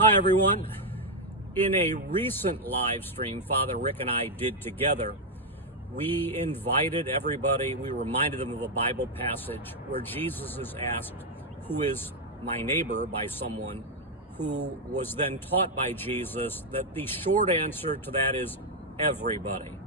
Hi everyone. In a recent live stream Father Rick and I did together, we invited everybody, we reminded them of a Bible passage where Jesus is asked, "Who is my neighbor?" by someone who was then taught by Jesus that the short answer to that is everybody.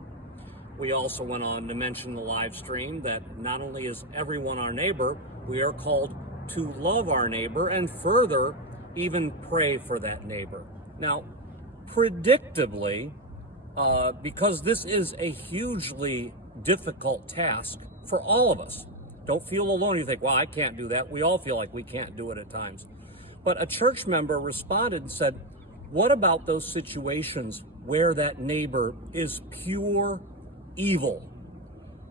We also went on to mention in the live stream that not only is everyone our neighbor, we are called to love our neighbor and further even pray for that neighbor. Now, predictably, because this is a hugely difficult task for all of us. Don't feel alone. You think, well, I can't do that. We all feel like we can't do it at times. But a church member responded and said, what about those situations where that neighbor is pure evil?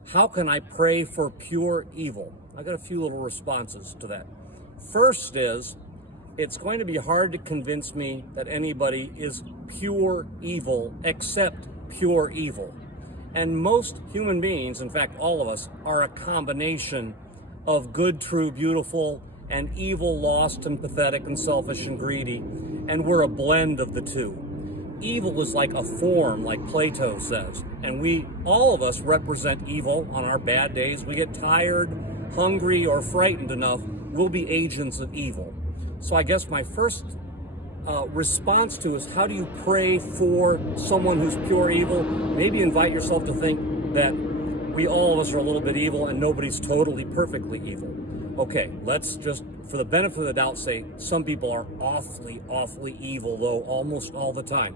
How can I pray for pure evil? I got a few little responses to that. First is, it's going to be hard to convince me that anybody is pure evil except pure evil. And most human beings, in fact, all of us, are a combination of good, true, beautiful, and evil, lost, and pathetic, and selfish, and greedy. And we're a blend of the two. Evil is like a form, like Plato says. And all of us represent evil on our bad days. We get tired, hungry, or frightened enough, we'll be agents of evil. So I guess my first response to is, how do you pray for someone who's pure evil? Maybe invite yourself to think that we all of us are a little bit evil and nobody's totally perfectly evil. Okay, let's just, for the benefit of the doubt, say some people are awfully, awfully evil, though, almost all the time.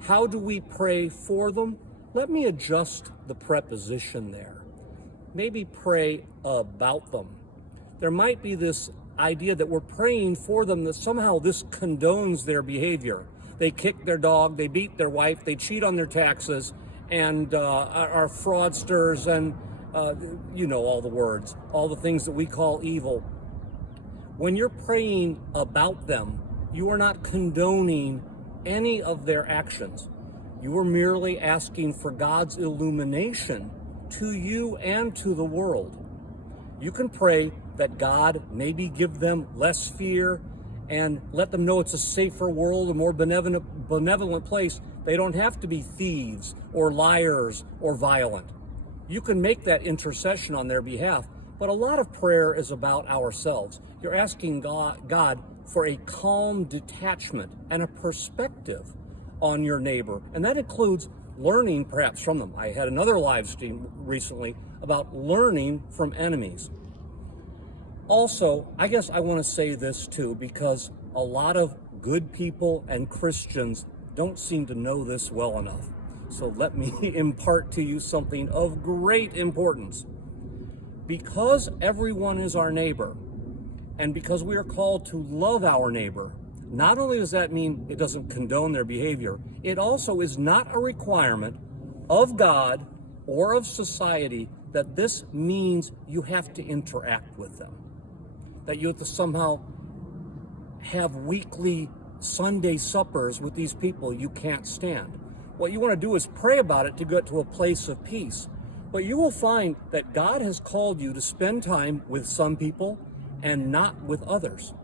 How do we pray for them? Let me adjust the preposition there. Maybe pray about them. There might be this idea that we're praying for them, that somehow this condones their behavior. They kick their dog, they beat their wife, they cheat on their taxes, and are fraudsters, and you know all the words, all the things that we call evil. When you're praying about them, you are not condoning any of their actions. You are merely asking for God's illumination to you and to the world. You can pray that God maybe give them less fear and let them know it's a safer world, a more benevolent place. They don't have to be thieves or liars or violent. You can make that intercession on their behalf, but a lot of prayer is about ourselves. You're asking God for a calm detachment and a perspective on your neighbor, and that includes learning perhaps from them. I had another live stream recently about learning from enemies. Also, I guess I want to say this too, because a lot of good people and Christians don't seem to know this well enough. So let me impart to you something of great importance. Because everyone is our neighbor, and because we are called to love our neighbor, not only does that mean it doesn't condone their behavior, it also is not a requirement of God or of society that this means you have to interact with them, that you have to somehow have weekly Sunday suppers with these people you can't stand. What you want to do is pray about it to get to a place of peace. But you will find that God has called you to spend time with some people and not with others.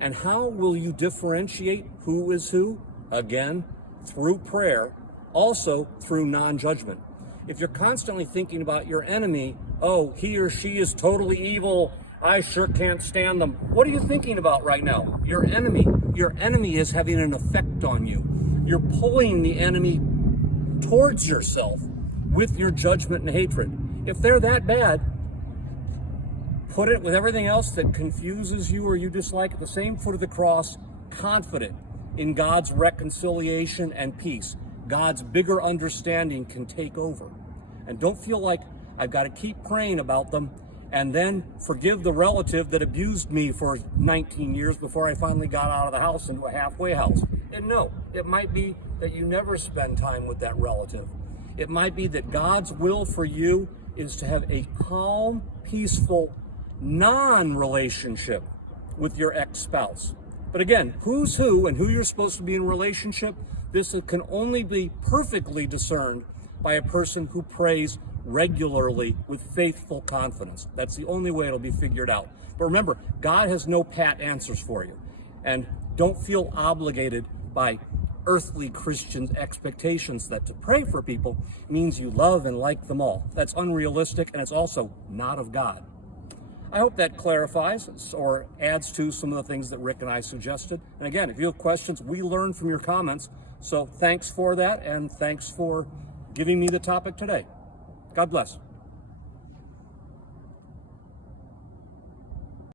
And how will you differentiate who is who? Again, through prayer, also through non-judgment. If you're constantly thinking about your enemy, oh, he or she is totally evil, I sure can't stand them. What are you thinking about right now? Your enemy. Your enemy is having an effect on you. You're pulling the enemy towards yourself with your judgment and hatred. If they're that bad, put it with everything else that confuses you or you dislike at the same foot of the cross, confident in God's reconciliation and peace. God's bigger understanding can take over. And don't feel like I've got to keep praying about them and then forgive the relative that abused me for 19 years before I finally got out of the house into a halfway house. And no, it might be that you never spend time with that relative. It might be that God's will for you is to have a calm, peaceful, non-relationship with your ex-spouse. But again, who's who and who you're supposed to be in relationship, this can only be perfectly discerned by a person who prays regularly with faithful confidence. That's the only way it'll be figured out. But remember, God has no pat answers for you. And don't feel obligated by earthly Christian expectations that to pray for people means you love and like them all. That's unrealistic, and it's also not of God. I hope that clarifies or adds to some of the things that Rick and I suggested. And again, if you have questions, we learn from your comments. So thanks for that, and thanks for giving me the topic today. God bless.